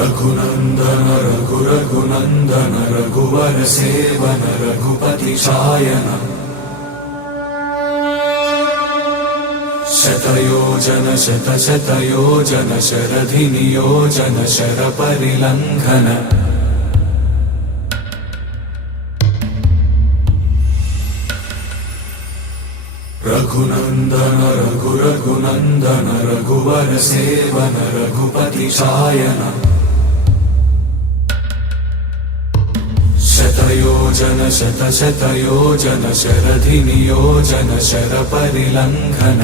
रघुनंदन रघुनंदन रघुवर seven Raghupati Shayan शतयोजन शतशतयोजन शरधि नियोजन sir परिलंघन Raghunandan Raghunandan रघुवर seven Raghupati Shayan शतयोजन शतशतयोजन शरधि नियोजन sir परिलंघन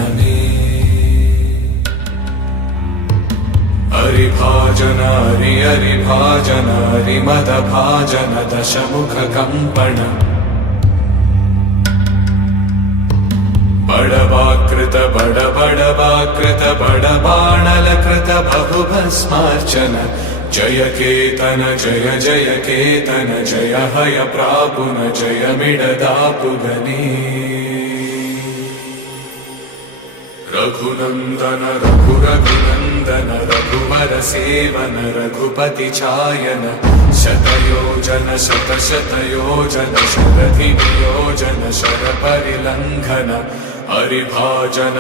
हरिभाजन हरिभाजन हरिमद भाजन दशमुख कंपन बड़वाकृत बड़वाकृत बड़बाणलकृत बहुभस्मार्चन जय केतन जय जय केतन जय हय प्रापुन जय मिडदापुगनी रघुनंदन रघुनंदन रघुवर सेवन रघुपति चायन शतयोजन शतशतयोजन शरधि नियोजन शर परिलंघन हरिभाजन